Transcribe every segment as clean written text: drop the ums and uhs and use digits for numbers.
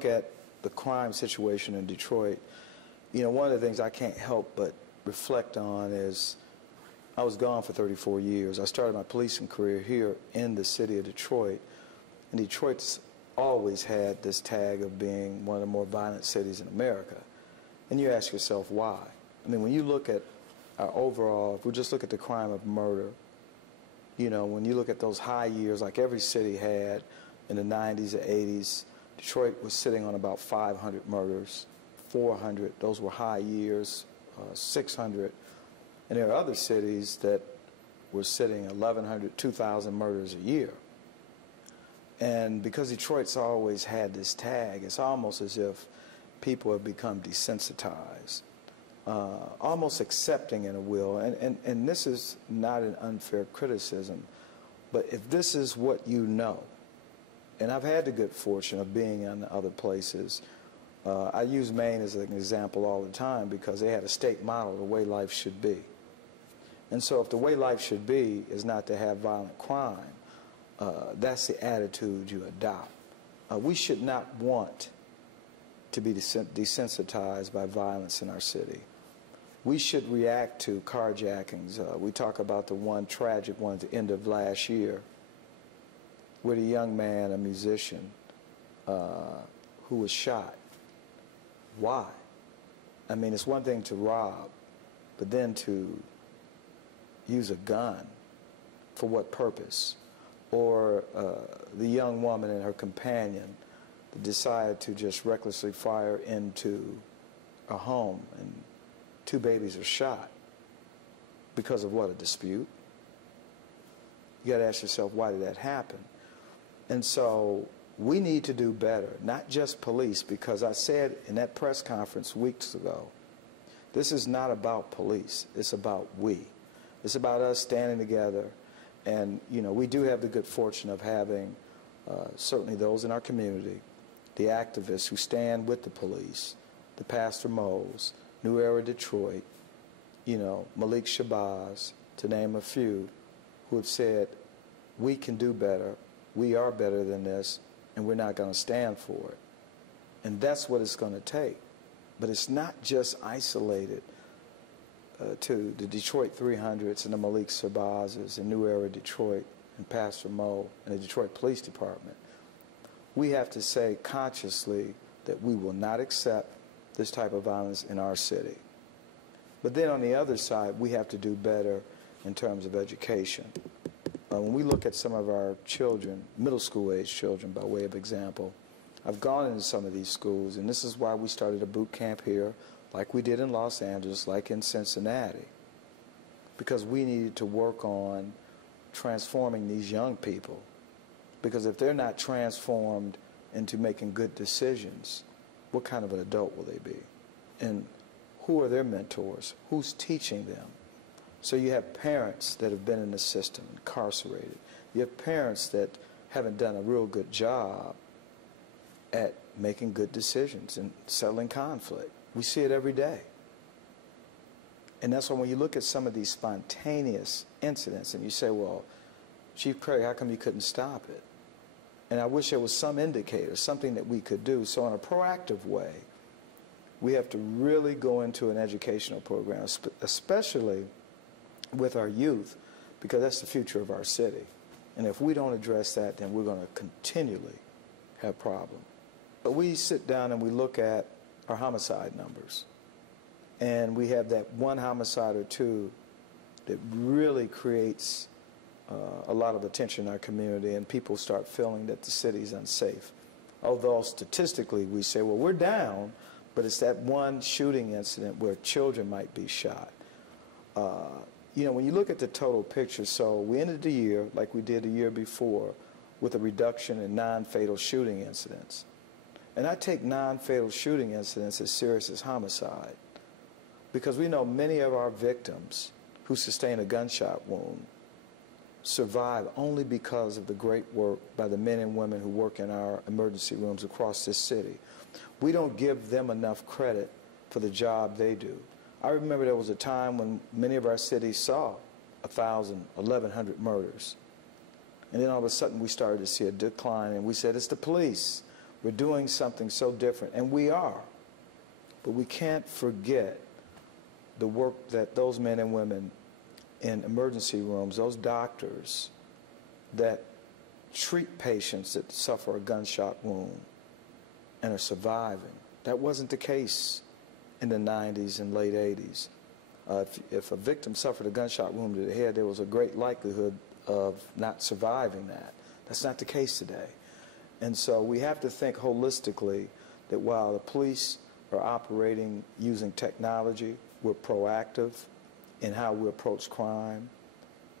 look at the crime situation in Detroit, you know, one of the things I can't help but reflect on is I was gone for 34 years. I started my policing career here in the city of Detroit, and Detroit's always had this tag of being one of the more violent cities in America. And you ask yourself why. I mean, when you look at our overall, if we just look at the crime of murder, you know, when you look at those high years like every city had in the 90s or 80s, Detroit was sitting on about 500 murders, 400, those were high years, 600. And there are other cities that were sitting 1,100, 2,000 murders a year. And because Detroit's always had this tag, it's almost as if people have become desensitized, almost accepting in a will. And this is not an unfair criticism, but if this is what you know, and I've had the good fortune of being in other places. I use Maine as an example all the time because they had a state model of the way life should be. And so if the way life should be is not to have violent crime, that's the attitude you adopt. We should not want to be desensitized by violence in our city. We should react to carjackings. We talk about the one tragic one at the end of last year, where the young man, a musician, who was shot. Why? I mean, it's one thing to rob, but then to use a gun, for what purpose? Or the young woman and her companion that decided to just recklessly fire into a home, and 2 babies are shot because of what, a dispute? You got to ask yourself, why did that happen? And so we need to do better, not just police, because I said in that press conference weeks ago, this is not about police, it's about we. It's about us standing together, and you know, we do have the good fortune of having certainly those in our community, the activists who stand with the police, the Pastor Moles, New Era Detroit, you know, Malik Shabazz, to name a few, who have said, we can do better, we are better than this, and we're not going to stand for it. And that's what it's going to take. But it's not just isolated to the Detroit 300s and the Malik Shabazzes and New Era Detroit and Pastor Mo and the Detroit Police Department. We have to say consciously that we will not accept this type of violence in our city. But then on the other side, we have to do better in terms of education. When we look at some of our children, middle school age children by way of example, I've gone into some of these schools, and this is why we started a boot camp here, like we did in Los Angeles, like in Cincinnati, because we needed to work on transforming these young people. Because if they're not transformed into making good decisions, what kind of an adult will they be? And who are their mentors? Who's teaching them? So you have parents that have been in the system, incarcerated. You have parents that haven't done a real good job at making good decisions and settling conflict. We see it every day. And that's why when you look at some of these spontaneous incidents and you say, well, Chief Craig, how come you couldn't stop it? And I wish there was some indicator, something that we could do. So in a proactive way, we have to really go into an educational program, especially with our youth, because that's the future of our city. And if we don't address that, then we're going to continually have problems. But we sit down and we look at our homicide numbers, and we have that one homicide or two that really creates a lot of attention in our community, and people start feeling that the city's unsafe. Although statistically we say, well, we're down, but it's that one shooting incident where children might be shot. You know, when you look at the total picture, so we ended the year, like we did the year before, with a reduction in non-fatal shooting incidents. And I take non-fatal shooting incidents as serious as homicide, because we know many of our victims who sustain a gunshot wound survive only because of the great work by the men and women who work in our emergency rooms across this city. We don't give them enough credit for the job they do. I remember there was a time when many of our cities saw 1,000, 1,100 murders. And then all of a sudden we started to see a decline, and we said, it's the police. We're doing something so different, and we are. But we can't forget the work that those men and women in emergency rooms, those doctors that treat patients that suffer a gunshot wound and are surviving. That wasn't the case in the 90s and late 80s. If a victim suffered a gunshot wound to the head, there was a great likelihood of not surviving that. That's not the case today. And so we have to think holistically that while the police are operating using technology, we're proactive in how we approach crime,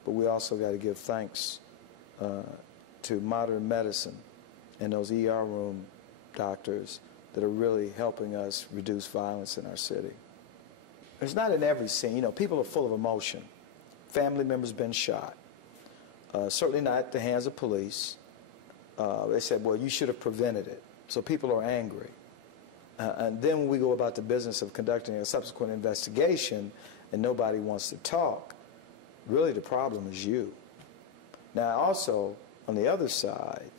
but we also got to give thanks to modern medicine and those ER room doctors that are really helping us reduce violence in our city. It's not in every scene. You know, people are full of emotion. Family members been shot. Certainly not at the hands of police. They said, well, you should have prevented it. So people are angry. And then when we go about the business of conducting a subsequent investigation and nobody wants to talk, really the problem is you. Now also, on the other side,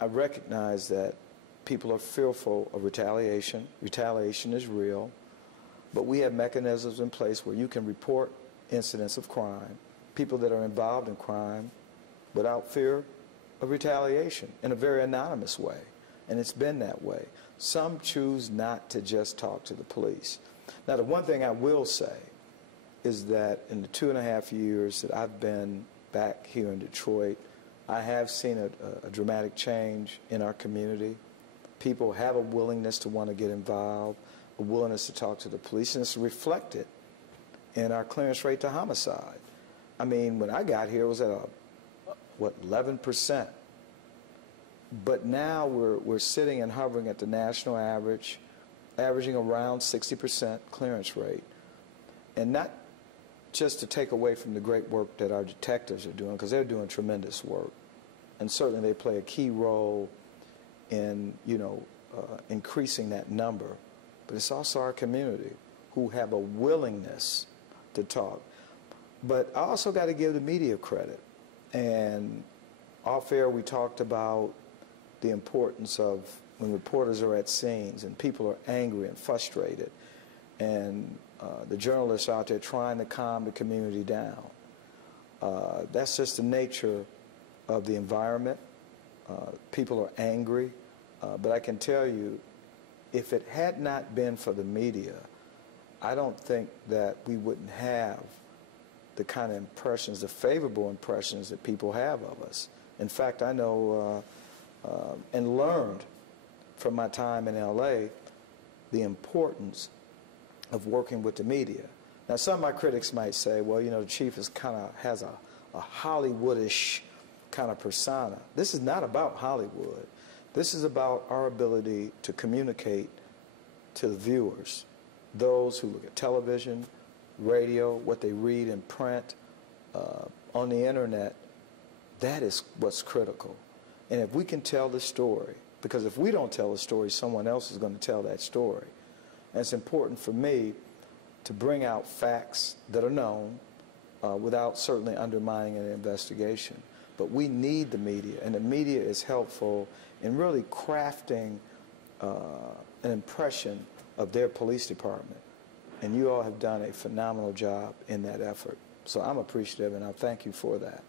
I recognize that people are fearful of retaliation. Retaliation is real. But we have mechanisms in place where you can report incidents of crime, people that are involved in crime, without fear of retaliation in a very anonymous way. And it's been that way. Some choose not to just talk to the police. Now, the one thing I will say is that in the 2.5 years that I've been back here in Detroit, I have seen a dramatic change in our community. People have a willingness to want to get involved, a willingness to talk to the police, and it's reflected in our clearance rate to homicide. I mean, when I got here, it was at what, 11%. But now we're sitting and hovering at the national average, averaging around 60% clearance rate. And not just to take away from the great work that our detectives are doing, because they're doing tremendous work. And certainly they play a key role in, increasing that number. But it's also our community who have a willingness to talk. But I also got to give the media credit. And off air we talked about the importance of when reporters are at scenes and people are angry and frustrated, and the journalists out there trying to calm the community down. That's just the nature of the environment. People are angry, but I can tell you, if it had not been for the media, I don't think that we wouldn't have the kind of impressions, the favorable impressions that people have of us. In fact, I know and learned from my time in LA the importance of working with the media. Now, some of my critics might say, well, the chief is has a Hollywoodish kind of persona. This is not about Hollywood. This is about our ability to communicate to the viewers, those who look at television, radio, what they read in print, on the internet. That is what's critical. And if we can tell the story, because if we don't tell the story, someone else is going to tell that story. And it's important for me to bring out facts that are known without certainly undermining an investigation. But we need the media, and the media is helpful in really crafting an impression of their police department. And you all have done a phenomenal job in that effort. So I'm appreciative, and I thank you for that.